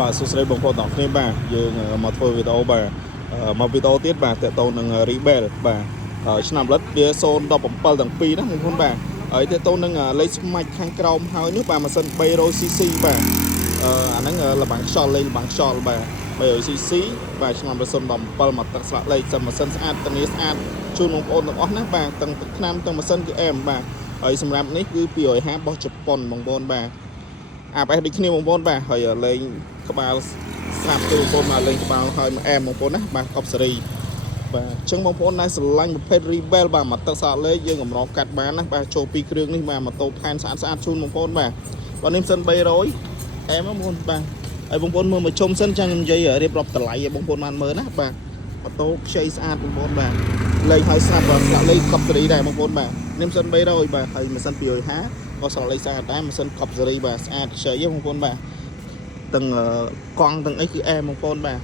បាទសួស្តីបងប្អូនទាំងគ្នាបាទយើងមកធ្វើវីដេអូបាទមកវីដេអូទៀតបាទតើតោនឹង Rebel បាទឆ្នាំលិតវា017ទាំងពីរណាបងប្អូនបាទហើយតើតោនឹងលេខស្មាច់ខាងក្រោមហើយនោះបាទម៉ាស៊ីន 300cc បាទអាហ្នឹងលបាំងខ្យល់លេខលបាំងខ្យល់បាទ 300cc បាទឆ្នាំ017មកទឹកស្លាកលេខសិនម៉ាស៊ីនស្អាតធានាស្អាតជូនបងប្អូនទាំងអស់ណាបាទទាំងទឹកថ្នាំទាំងម៉ាស៊ីនគឺអែមបាទហើយសម្រាប់នេះគឺ250របស់ជប៉ុនបងប្អូនបាទអាប់អេសដូចគ្នាបងប្អូនបាទហើយលេងក្បាលស្រាប់ទៅបងប្អូនមកលេងក្បាលហើយមកអែមបងប្អូនណាបាទកប់សេរីបាទអញ្ចឹងបងប្អូនដែលស្រឡាញ់ប្រភេទ Rebel បាទមកទឹកសាកលេខយើងកម្រកាត់បានណាបាទចូលពីគ្រឿងនេះបាទម៉ូតូផែនស្អាតជូនបងប្អូនបាទបាទនេះសិន300អែមបងប្អូនបាទហើយបងប្អូនមើលមកជុំសិនចាំខ្ញុំនិយាយរៀបរាប់តម្លៃឲ្យបងប្អូនបានមើលណាបាទម៉ូតូខ្ចីស្អាតបងប្អូនបាទលេងហើយស្រាប់បាទស្លាកលេខកប់សេរីដែរបងប្អូនបាទនេះសិន300បាទហើយម៉ាស៊ីន250ក៏ស្លាកលេខស្អាតដែរម៉ាស៊ីនកប់សេរីបាទស្អាតខ្ចីបងប្អូនបាទទាំងកង់ទាំងអីគឺអែមបងប្អូនបាទ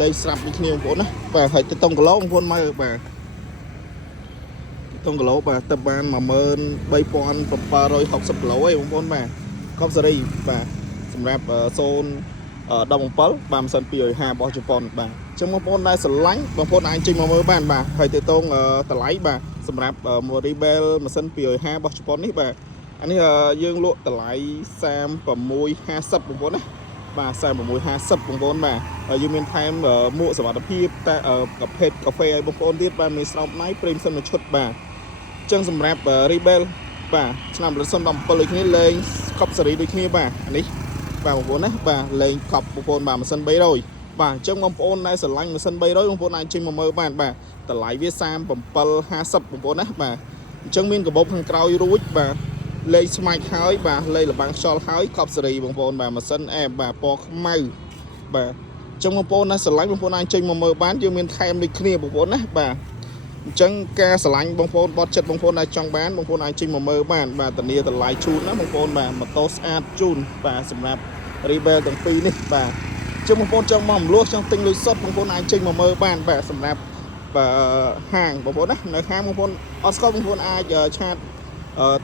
លេខស្រាប់ដូចគ្នាបងប្អូនណាបាទហើយទៅតុងគីឡូបងប្អូនមើលបាទតុងគីឡូបាទទៅបាន13760គីឡូឯងបងប្អូនបាទកប់សេរីបាទសម្រាប់017បាទម៉ាស៊ីន250របស់ជប៉ុនបាទអញ្ចឹងបងប្អូនដែលស្រឡាញ់បងប្អូនអាចចេញមកមើលបានបាទហើយទៅតងតម្លៃបាទសម្រាប់ Rebel ម៉ាស៊ីន250របស់ជប៉ុននេះបាទអានេះយើងលក់តម្លៃ3650បងប្អូនណាបាទ3650បងប្អូនបាទហើយយើងមានថែមមួកសុវត្ថិភាពតែកាហ្វេឲ្យបងប្អូនទៀតបាទមានស្រោបណៃព្រេមសិនមួយឈុតបាទអញ្ចឹងសម្រាប់ Rebel បាទឆ្នាំ017ដូចគ្នាលេងកប់សេរីដូចគ្នាបាទអានេះបាទបងប្អូនណាបាទលេងកប់បងប្អូនបាទម៉ាស៊ីន300បាទអញ្ចឹងបងប្អូនដែលស្រឡាញ់ម៉ាស៊ីន300បងប្អូនអាចចេញមកមើលបានបាទតម្លៃវា3750បងប្អូនណាបាទអញ្ចឹងមានកាបូបខាងក្រោយរួចបាទលេខស្មាច់ហើយបាទលេខលបាំងខ្យល់ហើយកប់សេរីបងប្អូនបាទម៉ាស៊ីនអែបបាទពណ៌ខ្មៅបាទអញ្ចឹងបងប្អូនណាស្រឡាញ់បងប្អូនអាចចេញមកមើលបានយើងមានថែមដូចគ្នាបងប្អូនណាបាទអញ្ចឹងការស្រឡាញ់បងប្អូនបត់ចិត្តបងប្អូនដែលចង់បានបងប្អូនអាចចេញមកមើលបានបាទធានាតម្លៃជូនណាបងប្អូនបាទម៉ូតូស្អាតជូនបាទសម្រាប់ Rebel ទាំងពីរនេះបាទអញ្ចឹងបងប្អូនចង់មកម្លោះចង់ទិញលុយសុទ្ធបងប្អូនអាចចេញមកមើលបានបាទសម្រាប់ហាងបងប្អូនណានៅហាងបងប្អូនអត់ស្គាល់បងប្អូនអាចឆាត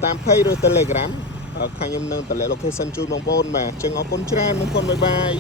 តាម Page ឬ Telegram ខាងខ្ញុំនឹងតម្លាក់ location ជូនបងប្អូនបាទអញ្ចឹងអរគុណច្រើនបងប្អូនបាយបាយ